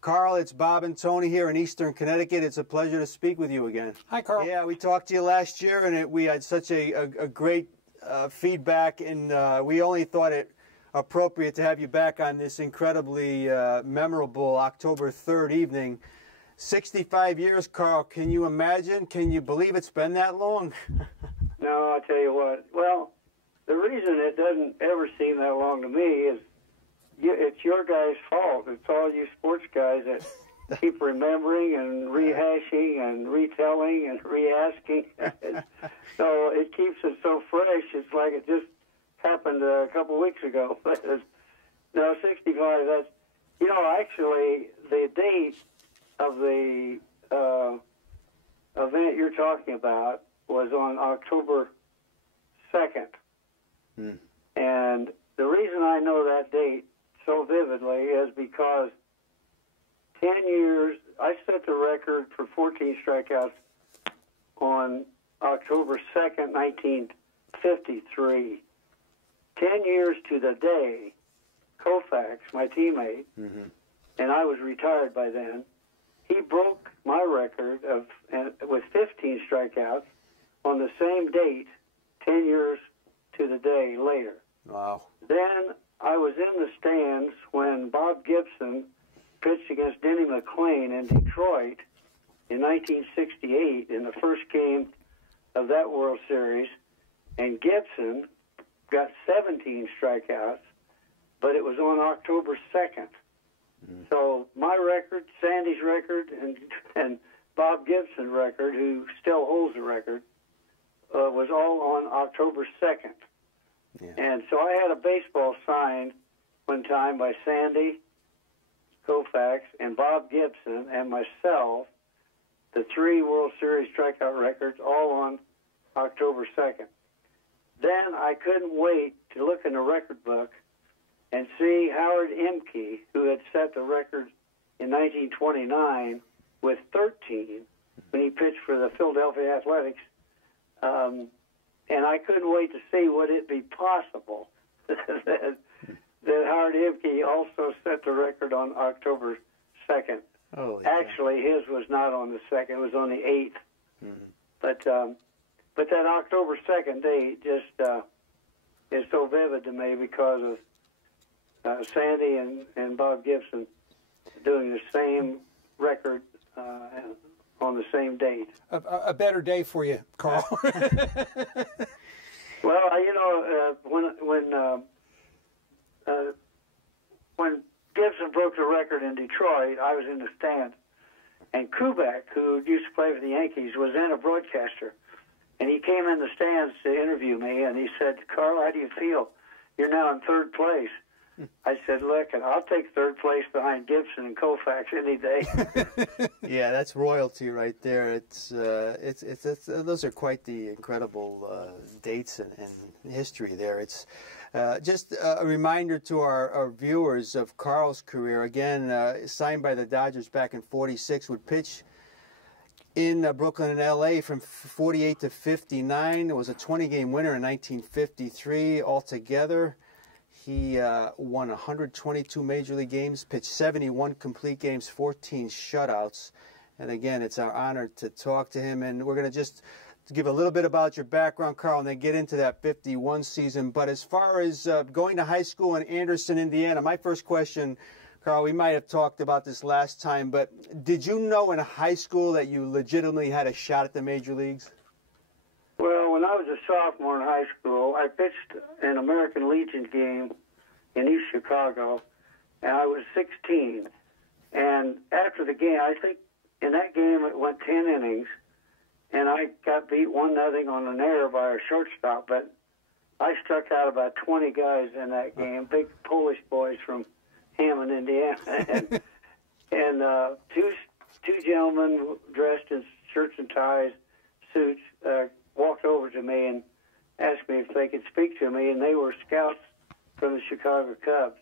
Carl, it's Bob and Tony here in Eastern Connecticut. It's a pleasure to speak with you again. Hi, Carl. Yeah, we talked to you last year, and we had such a great feedback, and we only thought it appropriate to have you back on this incredibly memorable October 3rd evening. 65 years, Carl. Can you imagine? Can you believe it's been that long? No, I'll tell you what. Well, the reason it doesn't ever seem that long to me is it's your guys' fault. It's all you sports guys that keep remembering and rehashing and retelling and re-asking. So it keeps it so fresh. It's like it just happened a couple of weeks ago. But no, 65, that's, actually the date of the event you're talking about was on October 2nd. And the reason I know that date so vividly is because 10 years, I set the record for 14 strikeouts on October 2nd, 1953. 10 years to the day, Koufax, my teammate, and I was retired by then, he broke my record with 15 strikeouts on the same date, 10 years to the day later. Wow. Then I was in the stands when Bob Gibson pitched against Denny McClain in Detroit in 1968 in the first game of that World Series, and Gibson got 17 strikeouts, but it was on October 2nd. So my record, Sandy's record, and Bob Gibson's record, who still holds the record, was all on October 2nd. Yeah. And so I had a baseball signed one time by Sandy Koufax and Bob Gibson and myself, the 3 World Series strikeout records, all on October 2nd. Then I couldn't wait to look in the record book and see Howard Imke, who had set the record in 1929 with 13 when he pitched for the Philadelphia Athletics. And I couldn't wait to see would it be possible that Howard Imke also set the record on October 2nd. Actually, his was not on the 2nd; it was on the 8th. But that October 2nd date just is so vivid to me because of Sandy and Bob Gibson doing the same record on the same date. A better day for you, Carl. Well, when Gibson broke the record in Detroit, I was in the stands, and Kubek, who used to play for the Yankees, was then a broadcaster, and he came in the stands to interview me, and he said, "Carl, how do you feel? You're now in 3rd place." I said, "Look, I'll take 3rd place behind Gibson and Koufax any day." Yeah, that's royalty right there. It's those are quite the incredible dates and history there. It's just a reminder to our viewers of Carl's career. Again, signed by the Dodgers back in '46, would pitch in Brooklyn and L.A. from 48 to 59. It was a 20-game winner in 1953 altogether. He won 122 Major League games, pitched 71 complete games, 14 shutouts. And again, it's our honor to talk to him. And we're going to just give a little bit about your background, Carl, and then get into that 51 season. But as far as going to high school in Anderson, Indiana, my first question, Carl, we might have talked about this last time, but did you know in high school that you legitimately had a shot at the Major Leagues? Well, when I was a sophomore in high school, I pitched an American Legion game in East Chicago, and I was 16. And after the game, I think in that game it went 10 innings, and I got beat 1-0 on an error by our shortstop, but I struck out about 20 guys in that game, big Polish boys from Hammond, Indiana. and two gentlemen dressed in shirts and ties, suits, walked over to me and asked me if they could speak to me, and they were scouts from the Chicago Cubs.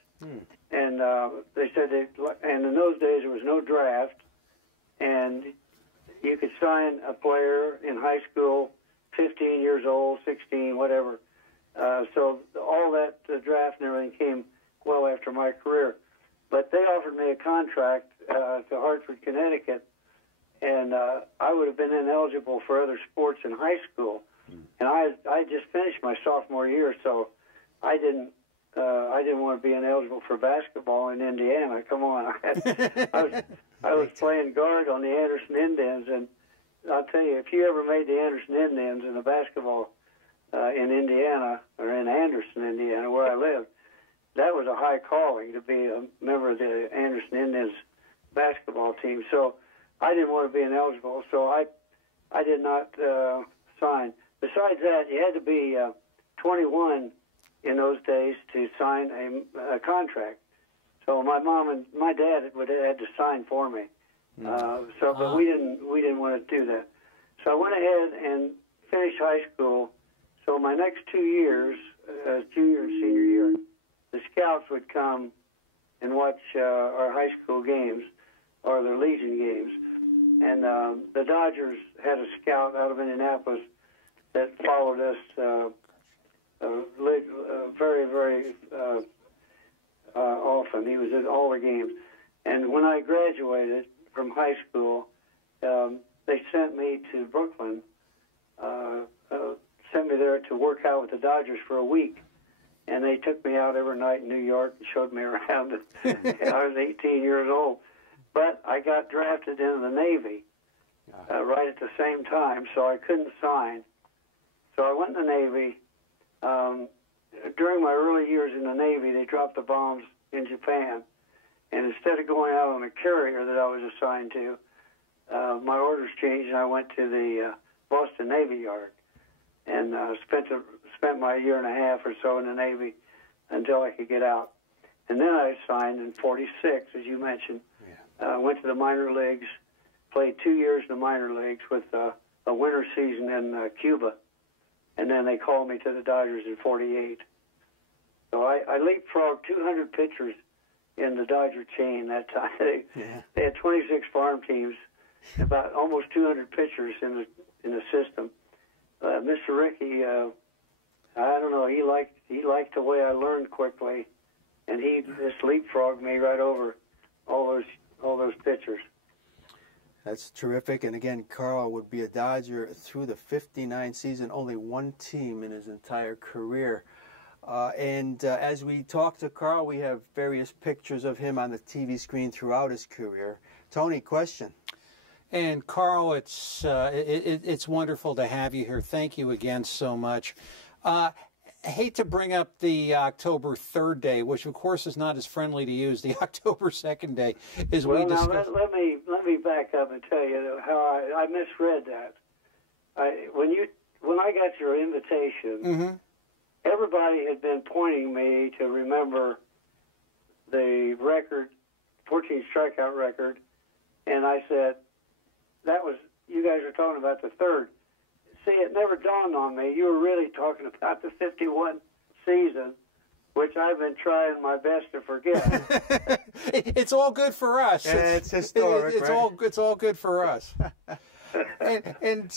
And they said and in those days there was no draft, and you could sign a player in high school 15 years old, 16, whatever. So all that draft and everything came well after my career. But they offered me a contract to Hartford, Connecticut, and I would have been ineligible for other sports in high school. And I just finished my sophomore year, so I didn't want to be ineligible for basketball in Indiana. Come on, I was playing guard on the Anderson Indians, and I'll tell you, if you ever made the Anderson Indians in the basketball in Indiana or in Anderson, Indiana, where I lived, that was a high calling to be a member of the Anderson Indians basketball team. So I didn't want to be ineligible, so I did not sign. Besides that, you had to be 21 in those days to sign a contract. So my mom and my dad would have had to sign for me. But we didn't want to do that. So I went ahead and finished high school. So my next 2 years, junior and senior year, the scouts would come and watch our high school games or the Legion games. And the Dodgers had a scout out of Indianapolis that followed us very, very often. He was at all the games. And when I graduated from high school, they sent me to Brooklyn, sent me there to work out with the Dodgers for a week. And they took me out every night in New York and showed me around. I was 18 years old. But I got drafted into the Navy right at the same time, so I couldn't sign. So I went in the Navy. During my early years in the Navy, they dropped the bombs in Japan. And instead of going out on a carrier that I was assigned to, my orders changed, and I went to the Boston Navy Yard and spent my year and a half or so in the Navy until I could get out. And then I signed in '46, as you mentioned. Went to the minor leagues, played 2 years in the minor leagues with a winter season in Cuba. And then they called me to the Dodgers in '48. So I leapfrogged 200 pitchers in the Dodger chain that time. They had 26 farm teams, about almost 200 pitchers in the system. Mr. Rickey, I don't know, he liked the way I learned quickly, and he just leapfrogged me right over all those pitchers. That's terrific. And again, Carl would be a Dodger through the '59 season, only one team in his entire career. As we talk to Carl, we have various pictures of him on the TV screen throughout his career. Tony, question. And Carl, it's wonderful to have you here. Thank you again so much. I hate to bring up the October 3rd day, which of course is not as friendly to use. The October 2nd day is well. Now let me back up and tell you how I misread that. When I got your invitation, everybody had been pointing me to remember the record, 14 strikeout record, and I said you guys are talking about the 3rd. See, it never dawned on me. You were really talking about the '51 season, which I've been trying my best to forget. It's all good for us. It's historic, right? It's all good for us. and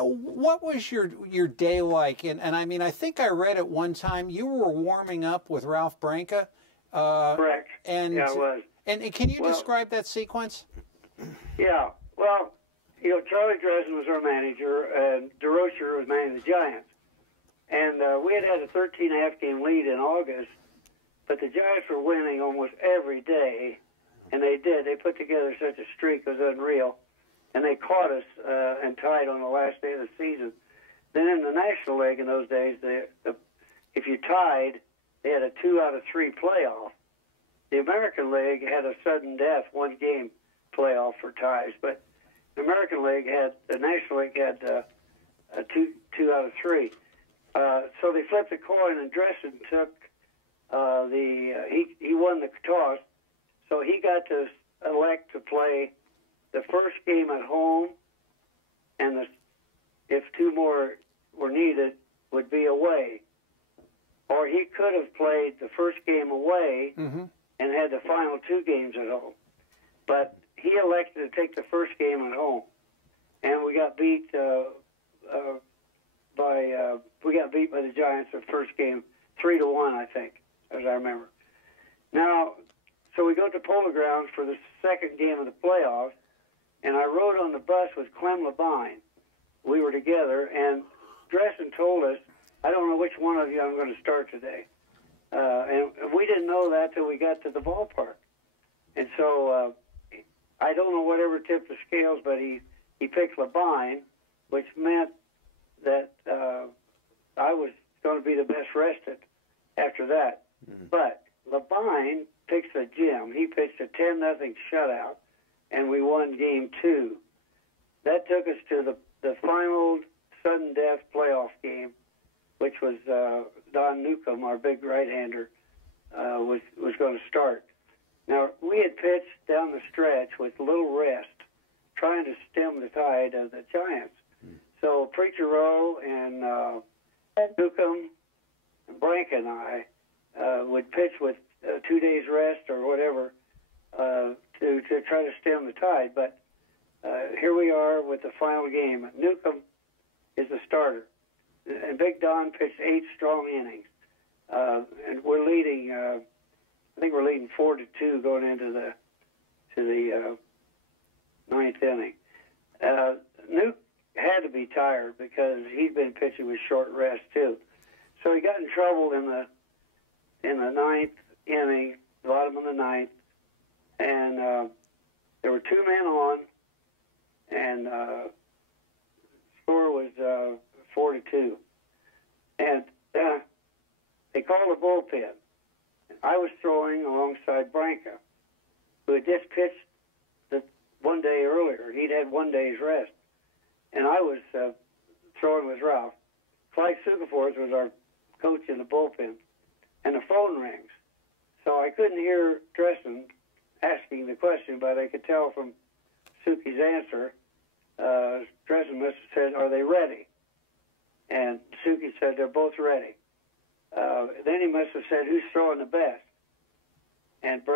what was your day like? And I mean, I think I read at one time you were warming up with Ralph Branca. Correct. Yeah, I was. And can you describe that sequence? Yeah. Well, Charlie Dresden was our manager, and DeRocher was managing the Giants. And we had a 13.5-game lead in August, but the Giants were winning almost every day, and they did. They put together such a streak, it was unreal. And they caught us and tied on the last day of the season. Then in the National League in those days, if you tied, they had a 2-out-of-3 playoff. The American League had a sudden death, one-game playoff for ties, but the American League the National League had a 2-out-of-3. So they flipped the coin, and Dresden took he won the toss, so he got to elect to play the first game at home, and if 2 more were needed, would be away. Or he could have played the first game away and had the final 2 games at home. But he elected to take the first game at home, and we got beat by the Giants the first game 3-1, I think, as I remember. Now, So we go to Polo Grounds for the second game of the playoffs, and I rode on the bus with Clem Labine. We were together, and Dressen told us, I don't know which one of you I'm going to start today. And we didn't know that till we got to the ballpark. And so I don't know whatever tipped the scales, but he picked Labine, which meant that I was going to be the best rested after that. Mm-hmm. But Labine picks a gem. He pitched a 10-0 shutout, and we won Game 2. That took us to the final sudden death playoff game, which was Don Newcomb, our big right-hander, was going to start. Now, we had pitched down the stretch with little rest, trying to stem the tide of the Giants. So Preacher Rowe and Newcomb, Brank and I would pitch with 2 days rest or whatever to try to stem the tide. But here we are with the final game. Newcomb is the starter. And Big Don pitched 8 strong innings. And we're leading, I think we're leading 4-2 going into the ninth inning. Nuke had to be tired because he'd been pitching with short rest too. So he got in trouble in the ninth inning, bottom of the ninth, and there were 2 men on, and score was 4-2. And they called a bullpen. I was throwing alongside Branca, who had just pitched the 1 day earlier. He'd had 1 day's rest. And I was throwing with Ralph. Clyde Sukaforth was our coach in the bullpen. And the phone rings. So I couldn't hear Dressen asking the question, but I could tell from Suki's answer, Dressen must have said, "Are they ready?" And Suki said, "They're both ready." Then he must have said, "Who's throwing the best?" And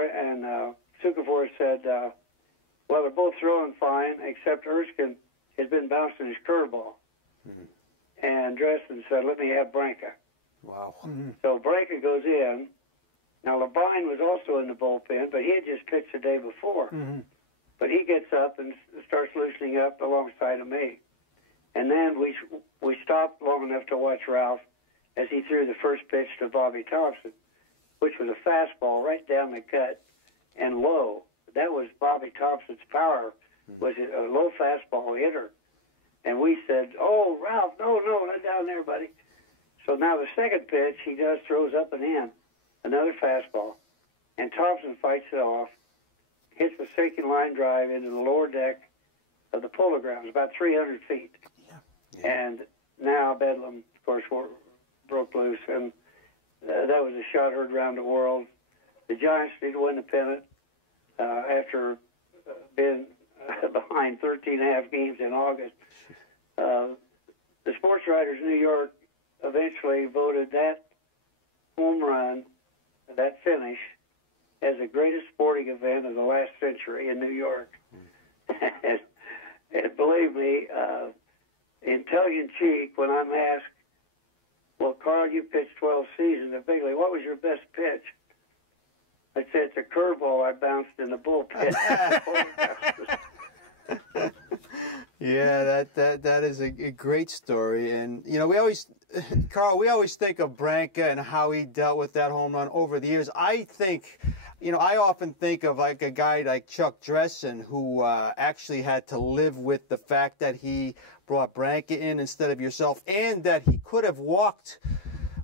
Sukaforth said, "Well, they're both throwing fine, except Erskine has been bouncing his curveball." Mm-hmm. And Dressen said, "Let me have Branca." Wow. Mm-hmm. So Branca goes in. Now, Labine was also in the bullpen, but he had just pitched the day before. Mm-hmm. But he gets up and starts loosening up alongside of me. And then we stopped long enough to watch Ralph as he threw the first pitch to Bobby Thompson, which was a fastball right down the gut and low. That was Bobby Thompson's power, was a low fastball hitter. And we said, "Oh, Ralph, no, not down there, buddy." So now the second pitch, he throws up and in, another fastball. And Thompson fights it off, hits the sinking line drive into the lower deck of the Polo Grounds, about 300 feet. Yeah. And now Bedlam, of course, broke loose, and that was a shot heard around the world. The Giants need to win the pennant after being behind 13 and a half games in August. The Sports Writers New York eventually voted that home run, that finish, as the greatest sporting event of the last century in New York. And believe me, in tongue-in-cheek, when I'm asked, "Well, Carl, you pitched 12 seasons at Big League. What was your best pitch?" I said, "It's a curveball I bounced in the bullpen." Yeah, that is a great story. And, you know, Carl, we always think of Branca and how he dealt with that home run over the years. I think, you know, I often think of like a guy like Chuck Dressen, who actually had to live with the fact that he brought Branca in instead of yourself, and that he could have walked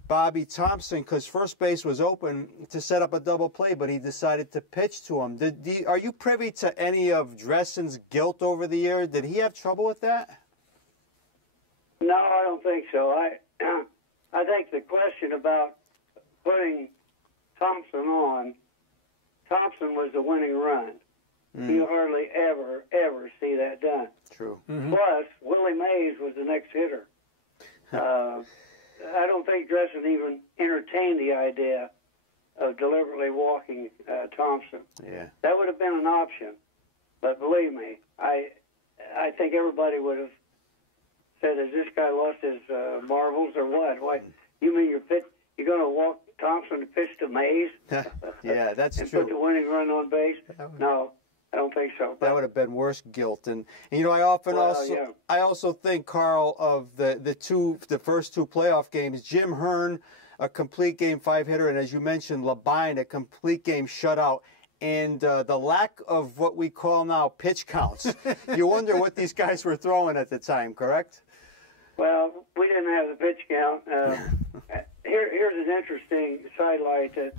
Bobby Thompson because first base was open to set up a double play, but he decided to pitch to him. Are you privy to any of Dressen's guilt over the years? Did he have trouble with that? No, I don't think so. I think the question about putting Thompson on, Thompson was the winning run. You hardly ever see that done. True. Mm-hmm. Plus, Willie Mays was the next hitter. I don't think Dressen even entertained the idea of deliberately walking Thompson. Yeah. That would have been an option. But believe me, I think everybody would have said, "Has this guy lost his marbles or what? Why? You mean you're going to walk Thompson to pitch to Mays? Yeah, that's and true. put the winning run on base? No, I don't think so. That would have been worse guilt. And you know, I also think, Carl, of the first two playoff games. Jim Hearn, a complete game 5-hitter, and as you mentioned, Labine, a complete game shutout. And the lack of what we call now pitch counts. You wonder what these guys were throwing at the time, correct? Well, we didn't have the pitch count. Here's an interesting sidelight that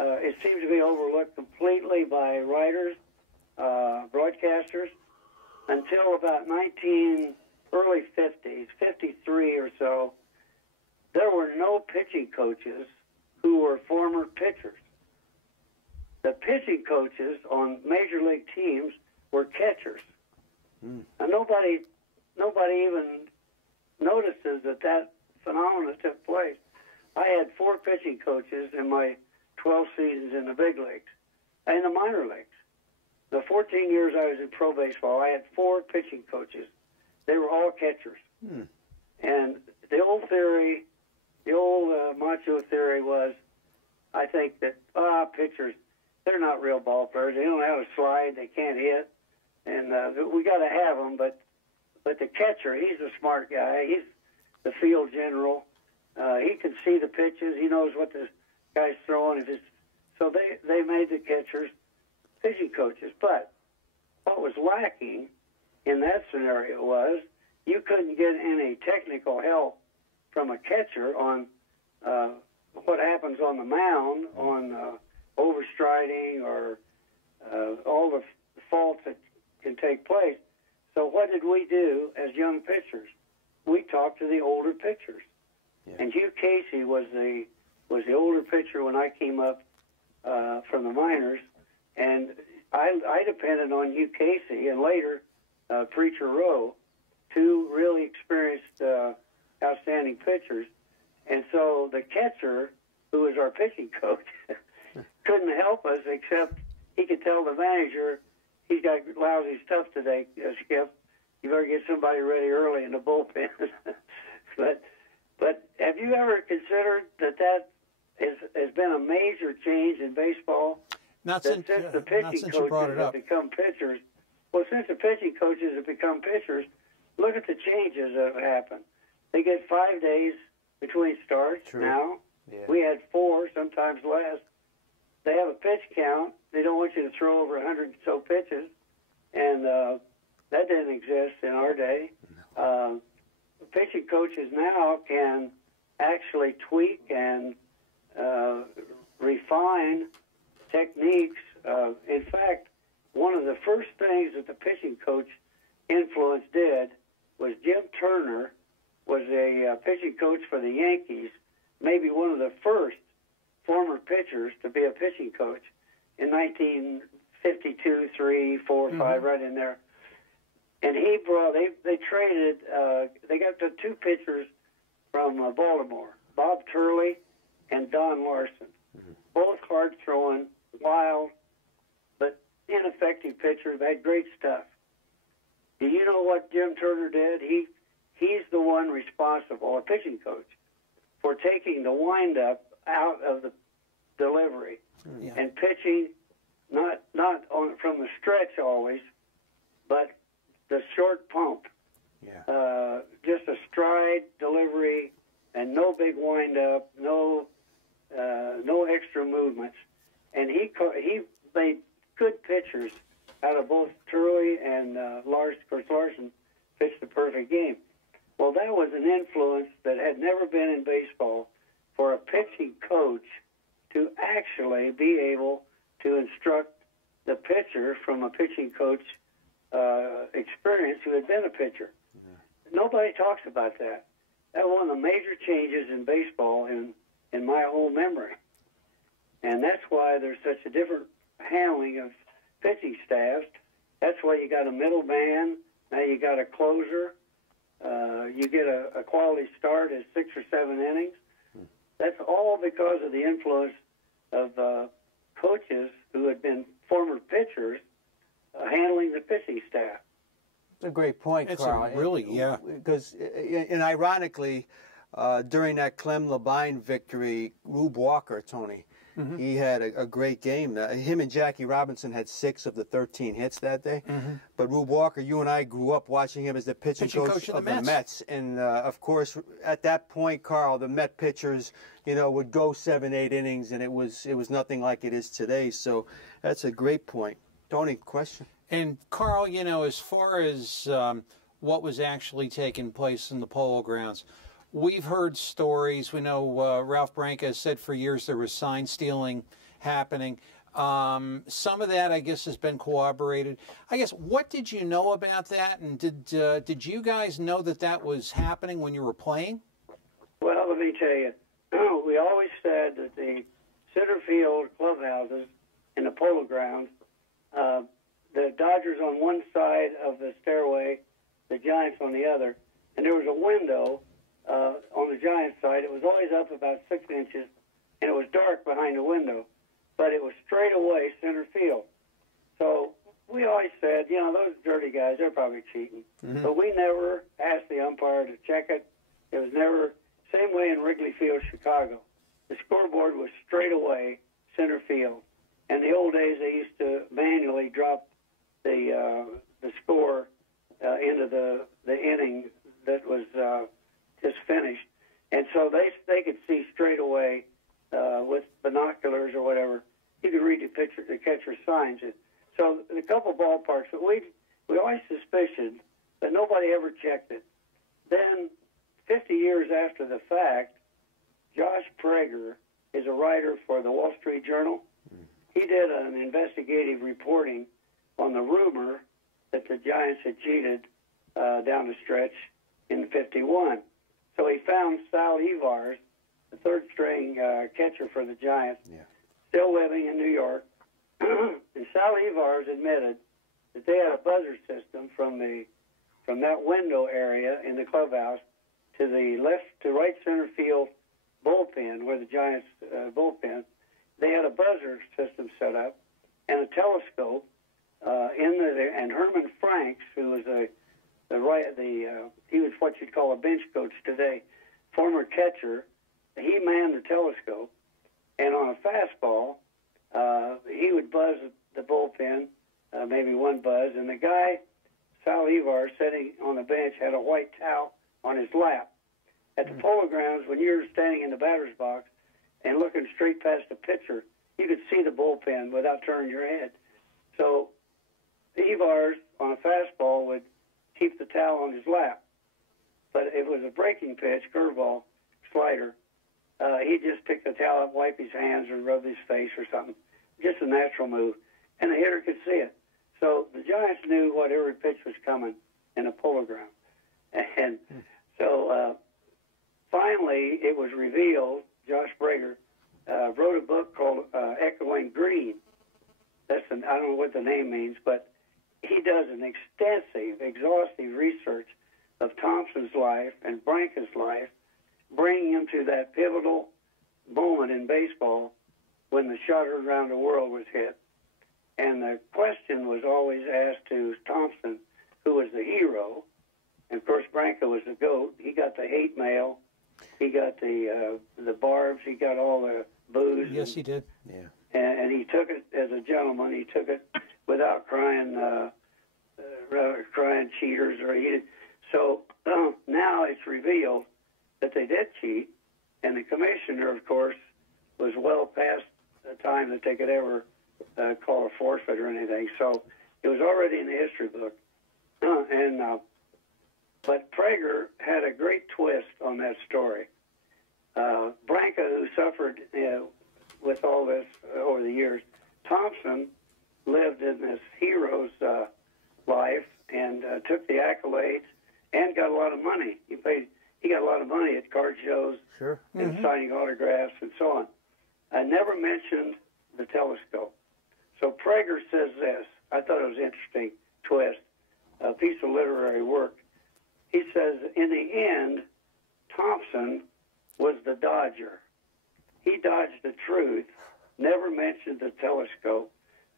it seems to be overlooked completely by writers, broadcasters, until about early 50s, 53 or so. There were no pitching coaches who were former pitchers. The pitching coaches on major league teams were catchers. And nobody even notices that phenomenon took place. I had 4 pitching coaches in my 12 seasons in the big leagues, in the minor leagues. The 14 years I was in pro baseball, I had 4 pitching coaches. They were all catchers. And the old theory, the old macho theory was, I think that pitchers, they're not real ball players. They don't know how to slide. They can't hit. And we got to have them. But the catcher, he's a smart guy. He's the field general. He can see the pitches. He knows what the guy's throwing. So they made the catchers pitching coaches. But what was lacking in that scenario was you couldn't get any technical help from a catcher on what happens on the mound, on overstriding or all the faults that can take place. So what did we do as young pitchers? We talked to the older pitchers. Yeah. And Hugh Casey was the older pitcher when I came up from the minors, and I depended on Hugh Casey and later Preacher Rowe, 2 really experienced, outstanding pitchers. And so the catcher, who was our pitching coach, couldn't help us except he could tell the manager, he's got lousy stuff today, Skip. You better get somebody ready early in the bullpen. But have you ever considered that has been a major change in baseball? Since the pitching coaches have become pitchers. Well, since the pitching coaches have become pitchers, look at the changes that have happened. They get 5 days between starts now. Yeah. We had 4, sometimes less. They have a pitch count. They don't want you to throw over 100 so pitches, and that didn't exist in our day. Pitching coaches now can actually tweak and refine techniques. In fact, one of the first things that the pitching coach influence did was Jim Turner was a pitching coach for the Yankees, maybe one of the first former pitchers to be a pitching coach in 1952, 3, 4, 5, right in there. And they traded, they got the 2 pitchers from Baltimore, Bob Turley and Don Larson. Both hard-throwing, wild, but ineffective pitchers. They had great stuff. Do you know what Jim Turner did? He's the one responsible, a pitching coach, for taking the windup out of the delivery and pitching not from the stretch always, but the short pump. Yeah. Just a stride delivery and no big windup, no extra movements. And he made good pitchers out of both Turley and Larson. Of course, Larson pitched the perfect game. Well, that was an influence that had never been in baseball for a pitching coach to actually be able to instruct the pitcher from a pitching coach experience who had been a pitcher. Nobody talks about that. That was one of the major changes in baseball in my whole memory. And that's why there's such a different handling of pitching staffs. That's why you got a middleman, now you got a closer. You get a quality start at 6 or 7 innings. That's all because of the influence of coaches who had been former pitchers handling the pitching staff. That's a great point, Carl. Really, yeah. Because, and ironically, during that Clem Labine victory, Rube Walker, Tony, he had a great game. Him and Jackie Robinson had 6 of the 13 hits that day. But Rube Walker, you and I grew up watching him as the pitching coach of the Mets. And, of course, at that point, Carl, the Met pitchers, you know, would go 7, 8 innings, and it was nothing like it is today. So that's a great point. Tony, question? And, Carl, you know, as far as what was actually taking place in the Polo Grounds, we've heard stories. We know Ralph Branca has said for years there was sign stealing happening. Some of that, I guess, has been corroborated. I guess, what did you know about that? And did you guys know that that was happening when you were playing? Well, let me tell you, we always said that the center field clubhouses in the Polo Grounds, the Dodgers on one side of the stairway, the Giants on the other, and there was a window on the Giants side. It was always up about 6 inches, and it was dark behind the window, but it was straight away center field. So we always said, you know, those dirty guys, they're probably cheating. But we never asked the umpire to check it. It was never, same way in Wrigley Field, Chicago. The scoreboard was straight away center field. In the old days, they used to manually drop the score into the inning that was just finished, and so they could see straight away with binoculars or whatever. You could read the catcher's signs. So a couple ballparks, but we always suspicioned, but nobody ever checked it. Then, 50 years after the fact, Josh Prager is a writer for the Wall Street Journal. He did an investigative reporting on the rumor that the Giants had cheated down the stretch in '51. So he found Sal Evars, the third-string catcher for the Giants, still living in New York. And Sal Evars admitted that they had a buzzer system from that window area in the clubhouse to the left to right center field bullpen, where the Giants bullpen. They had a buzzer system set up and a telescope and Herman Franks, who was he was what you'd call a bench coach today, former catcher. He manned the telescope, and on a fastball, he would buzz the bullpen, maybe one buzz, and the guy, Sal Evars, sitting on the bench, had a white towel on his lap. At the Polo Grounds, when you're standing in the batter's box and looking straight past the pitcher, you could see the bullpen without turning your head. So Evars, on a fastball, would keep the towel on his lap. But it was a breaking pitch, curveball, slider. He'd just pick the towel up, wipe his hands, or rub his face or something. Just a natural move. And the hitter could see it. So the Giants knew what every pitch was coming in a Polo Ground. And so finally it was revealed, Josh Prager wrote a book called Echoing Green. I don't know what the name means, but he does an extensive, exhaustive research of Thompson's life and Branca's life, bringing him to that pivotal moment in baseball when the shot heard around the world was hit. And the question was always asked to Thompson, who was the hero. And, of course, Branca was the GOAT. He got the hate mail. He got the barbs. He got all the booze. Yes, he did. Yeah. And he took it as a gentleman. He took it without crying cheaters. So now it's revealed that they did cheat, and the commissioner, of course, was well past the time that they could ever call a forfeit or anything. So it was already in the history book. But Prager had a great twist on that story. Branca, who suffered with all this over the years, Thompson lived in this hero's life and took the accolades and got a lot of money. He got a lot of money at card shows and signing autographs and so on. I never mentioned the telescope. So Prager says this. I thought it was an interesting twist, a piece of literary work. He says, in the end, Thompson was the dodger. He dodged the truth, never mentioned the telescope,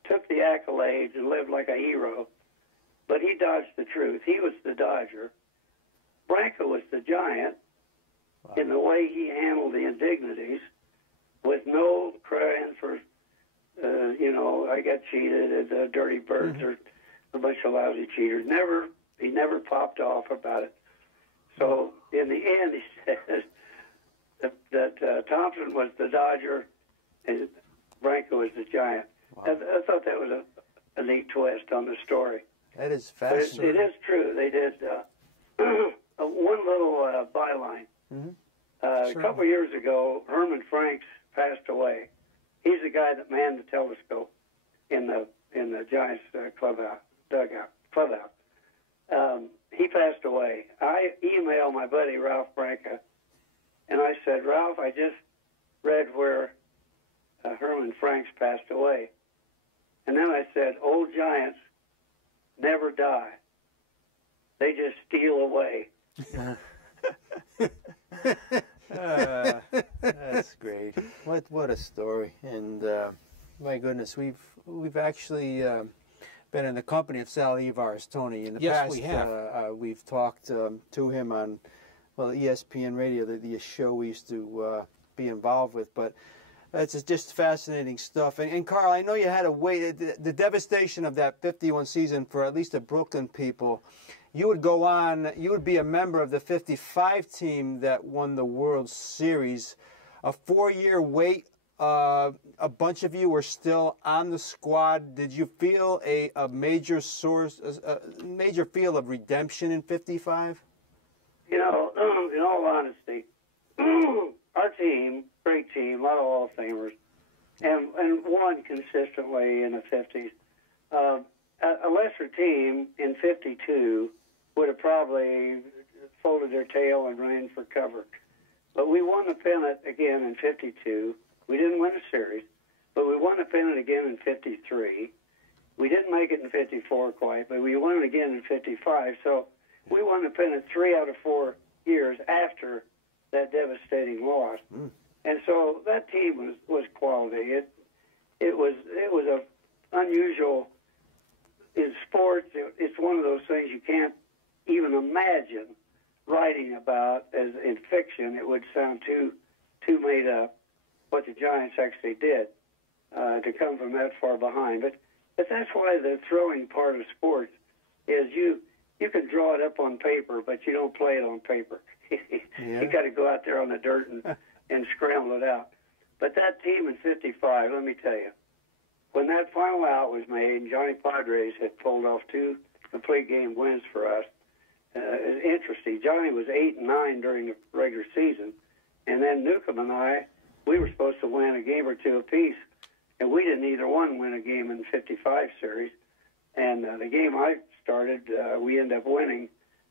took the accolades and lived like a hero, but he dodged the truth. He was the dodger. Branca was the giant, in the way he handled the indignities, with no crying for, I got cheated, and dirty birds are a bunch of lousy cheaters. He never popped off about it. So in the end, he said that Thompson was the Dodger and Branco was the Giant. Wow. I thought that was a neat twist on the story. That is But fascinating. it is true. They did one little byline. Mm-hmm. A couple of years ago, Herman Franks passed away. He's the guy that manned the telescope in the Giants clubhouse. He passed away. I emailed my buddy Ralph Branca, and I said, Ralph, I just read where Herman Franks passed away. And then I said, old Giants never die. They just steal away. That's great. What a story! And my goodness, we've actually been in the company of Sal Ivar's, Tony. In the Yes, past, we have. We've talked to him on ESPN Radio, the show we used to be involved with. But it's just fascinating stuff. And Carl, I know you had to wait. The devastation of that 51 season for at least the Brooklyn people. You would go on, you would be a member of the 55 team that won the World Series. A 4-year wait, a bunch of you were still on the squad. Did you feel a major major feel of redemption in 55? In all honesty, our team, great team, a lot of Hall of Famers, and won consistently in the 50s. A lesser team in 52 would have probably folded their tail and ran for cover. But we won the pennant again in 52. We didn't win a series, but we won the pennant again in 53. We didn't make it in 54 quite, but we won it again in 55. So we won the pennant 3 out of 4 years after that devastating loss. And so that team was quality. It was a unusual in sports. It's one of those things you can't even imagine writing about as in fiction. It would sound too made up what the Giants actually did to come from that far behind. But that's why the thrilling part of sports is you can draw it up on paper, but you don't play it on paper. Yeah. You got to go out there on the dirt and scramble it out. But that team in 55, let me tell you, when that final out was made, and Johnny Padres had pulled off 2 complete game wins for us. It's interesting. Johnny was 8-9 during the regular season, and then Newcomb and I, we were supposed to win a game or 2 apiece, and we didn't either one win a game in the 55 series. And the game I started, we ended up winning,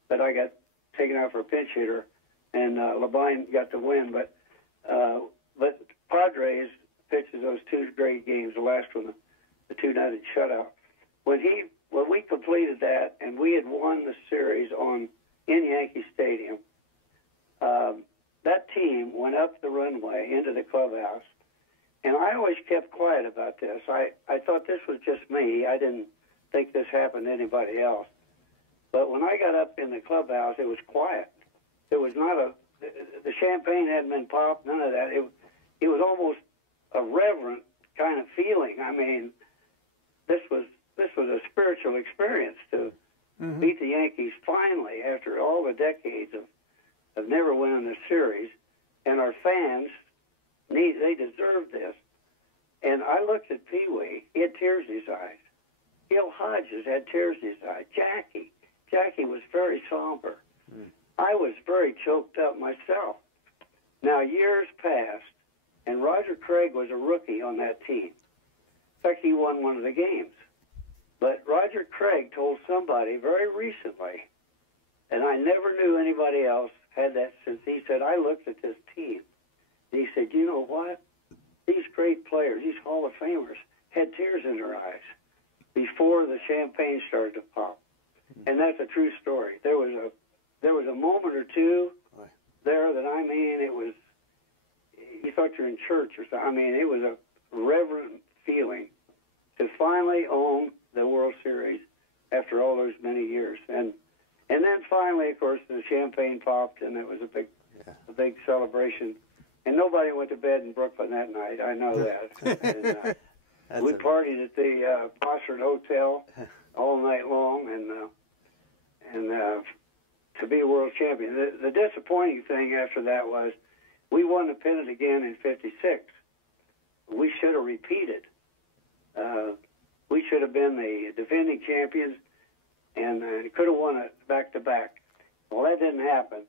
but I got taken out for a pinch hitter, and Labine got the win. But Padres pitches those 2 great games. The last one, the 2-night shutout. When we completed that, and we had won the series in Yankee Stadium, that team went up the runway into the clubhouse, and I always kept quiet about this. I thought this was just me. I didn't think this happened to anybody else. But when I got up in the clubhouse, it was quiet. It was not the champagne hadn't been popped, none of that. It was almost a reverent kind of feeling. I mean, this was a spiritual experience to beat the Yankees finally after all the decades of never winning a series. And our fans, they deserved this. And I looked at Pee Wee. He had tears in his eyes. Gil Hodges had tears in his eyes. Jackie was very somber. I was very choked up myself. Now, years passed, and Roger Craig was a rookie on that team. In fact, he won one of the games. But Roger Craig told somebody very recently, and I never knew anybody else had that since. He said, I looked at this team, and he said, you know what? These great players, these Hall of Famers, had tears in their eyes before the champagne started to pop. And that's a true story. There was a moment or two there that, I mean, it was, you thought you're in church or something. I mean, it was a reverent feeling to finally own the World Series after all those many years. And then finally, of course, the champagne popped, and it was a big celebration. And nobody went to bed in Brooklyn that night. I know that. And, we partied at the Mossad Hotel all night long, and to be a world champion. The disappointing thing after that was we won the pennant again in '56. We should have repeated. We should have been the defending champions and could have won it back-to-back. Well, that didn't happen.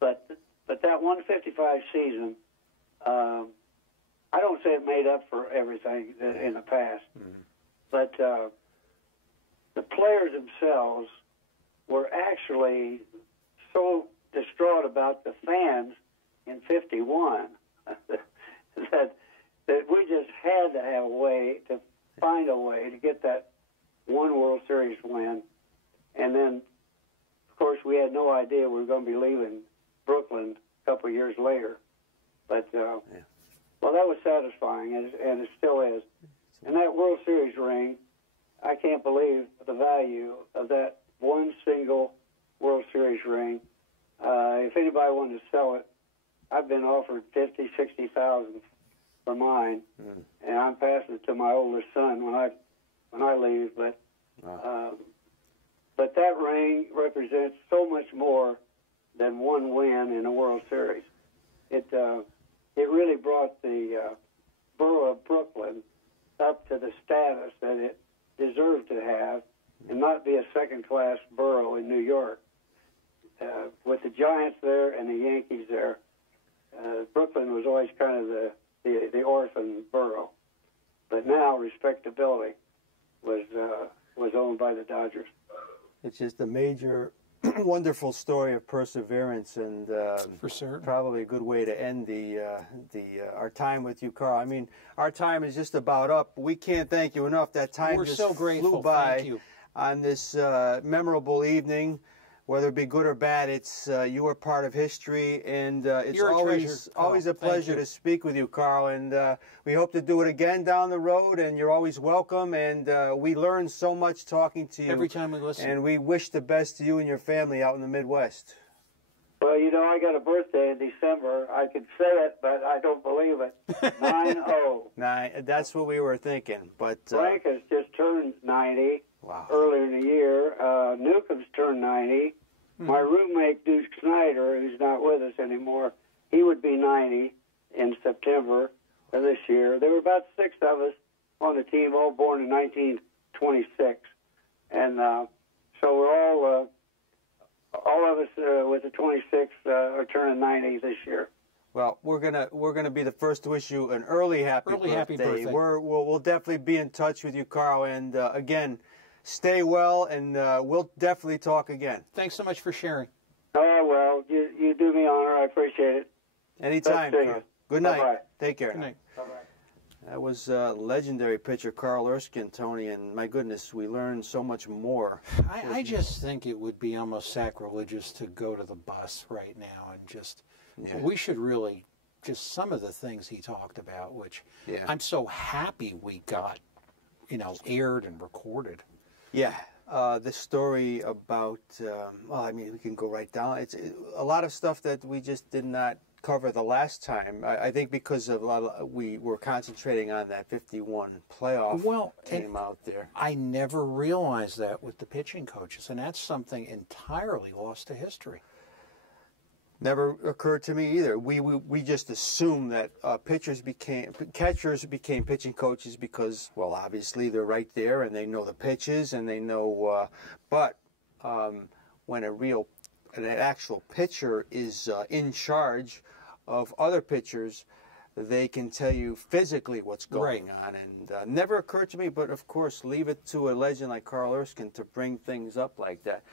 But that 155 season, I don't say it made up for everything in the past, but the players themselves were actually so distraught about the fans in '51 that we just had to have a way to find a way to get that one World Series win. And then, of course, we had no idea we were going to be leaving Brooklyn a couple of years later. But, well, that was satisfying, and it still is. And that World Series ring, I can't believe the value of that one single World Series ring. If anybody wanted to sell it, I've been offered $50,000, $60,000 for mine, and I'm passing it to my oldest son when I leave. But that ring represents so much more than one win in a World Series. It really brought the borough of Brooklyn up to the status that it deserved to have, and not be a second-class borough in New York. With the Giants there and the Yankees there, Brooklyn was always kind of the orphan borough. But now respectability was owned by the Dodgers. It's just a major, wonderful story of perseverance, and for certain, probably a good way to end our time with you, Carl. I mean, our time is just about up. We can't thank you enough. That time We're just so grateful. flew by Thank you. On this memorable evening. Whether it be good or bad, it's you are part of history, and it's You're a treasure, always a Carl. pleasure to speak with you, Carl. And we hope to do it again down the road. And you're always welcome. And we learn so much talking to you Every time we listen. And we wish the best to you and your family out in the Midwest. Well, you know, I got a birthday in December. I could say it, but I don't believe it. 9-0. That's what we were thinking. But Frank has just turned 90. Wow. Earlier in the year. Newcomb's turned 90. My roommate, Duke Snyder, who's not with us anymore, he would be 90 in September of this year. There were about 6 of us on the team, all born in 1926. And so we're all of us with the 26 are turning 90 this year. Well, we're gonna be the first to wish you an early happy birthday. We'll definitely be in touch with you, Carl. And again, stay well, and we'll definitely talk again. Thanks so much for sharing. Oh, well, you do me honor. I appreciate it. Anytime, Carl. Good night. Bye-bye. Take care. Good night. Bye-bye. That was legendary pitcher Carl Erskine, Tony, and my goodness, we learned so much more. I just think it would be almost sacrilegious to go to the bus right now and just, we should really, just some of the things he talked about, which I'm so happy we got, aired and recorded. Yeah, the story about, well, I mean, we can go right down. It's a lot of stuff that we just did not cover the last time. I think because of we were concentrating on that 51 playoff team out there. I never realized that with the pitching coaches, and that's something entirely lost to history. Never occurred to me either. We just assumed that catchers became pitching coaches because, well, obviously they're right there and they know the pitches and they know. But when an actual pitcher is in charge of other pitchers, they can tell you physically what's going on. And never occurred to me, but of course, leave it to a legend like Carl Erskine to bring things up like that.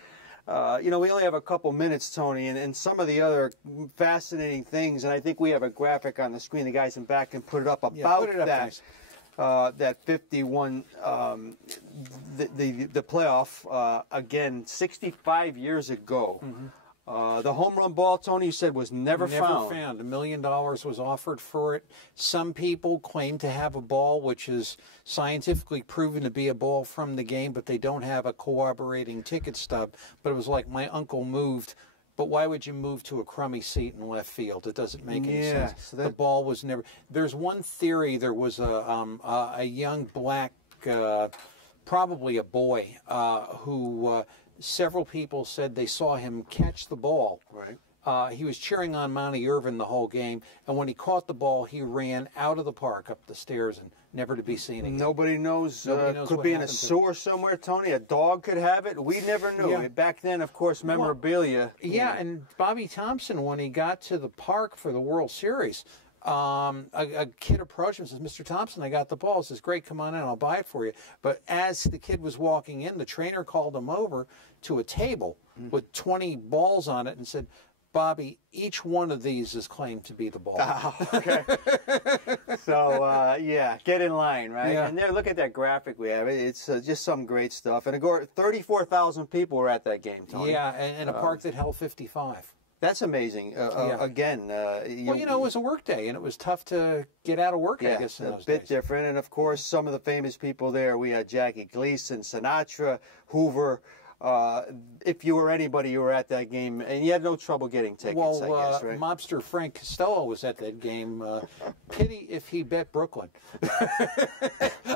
We only have a couple minutes, Tony, and some of the other fascinating things, and I think we have a graphic on the screen. The guys in back can put it up about that 51, the playoff, again, 65 years ago. The home run ball, Tony, you said, was never found. Never found. $1 million was offered for it. Some people claim to have a ball which is scientifically proven to be a ball from the game, but they don't have a corroborating ticket stub. But it was like my uncle moved but why would you move to a crummy seat in left field? It doesn't make any Yeah, sense. so The ball was never. There's one theory. There was a young black, probably a boy, who several people said they saw him catch the ball. Right. He was cheering on Monty Irvin the whole game, and when he caught the ball, he ran out of the park, up the stairs, and never to be seen again. Nobody knows. Nobody knows Could what be in a happened to sewer somewhere, Tony. A dog could have it. We never knew. Yeah. Back then, of course, memorabilia. Yeah, and Bobby Thompson, when he got to the park for the World Series, a kid approached him and says, "Mr. Thompson, I got the ball." He says, "Great, come on in, I'll buy it for you." But as the kid was walking in, the trainer called him over to a table with 20 balls on it and said, "Bobby, each one of these is claimed to be the ball." Oh, okay. So, yeah, get in line, right? Yeah. And there, look at that graphic we have. It's just some great stuff. And, of course, 34,000 people were at that game, Tony. Yeah, in a park that held 55. That's amazing. Yeah. Again, Well, you know, it was a work day, and it was tough to get out of work, I guess, in a those bit days. different. And, of course, some of the famous people there. We had Jackie Gleason, Sinatra, Hoover. If you were anybody, you were at that game, and you had no trouble getting tickets, Well, I guess, right? mobster Frank Costello was at that game. Pity if he bet Brooklyn.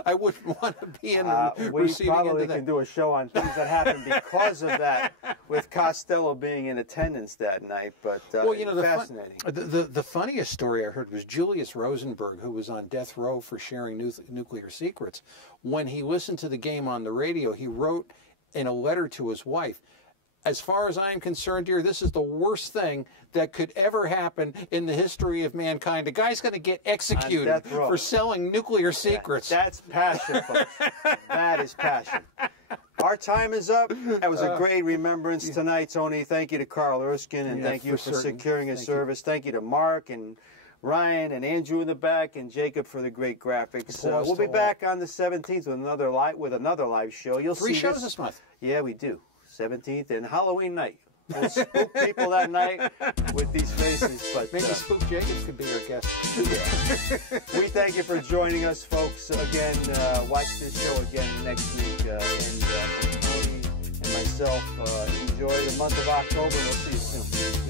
I wouldn't want to be in the we receiving end probably of that. can do a show on things that happened because of that, with Costello being in attendance that night. But Well, you know, fascinating. the funniest story I heard was Julius Rosenberg, who was on death row for sharing nuclear secrets. When he listened to the game on the radio, he wrote in a letter to his wife, "As far as I'm concerned, dear, this is the worst thing that could ever happen in the history of mankind. The guy's going to get executed death row. for selling nuclear secrets." That's passion, folks. That is passion. Our time is up. That was a great remembrance tonight, Tony. Thank you to Carl Erskine, and Yeah, thank you for certain. securing his Thank you. service. Thank you to Mark and Ryan and Andrew in the back, and Jacob for the great graphics. Applause We'll to be all. back on the 17th with another live show. You'll 3 see shows this month. Yeah, we do. 17th and Halloween night. We'll spook people that night with these faces. But Maybe Spook Jacobs could be our guest. we thank you for joining us, folks. Again, watch this show again next week. And from Tony and myself, enjoy the month of October. We'll see you soon.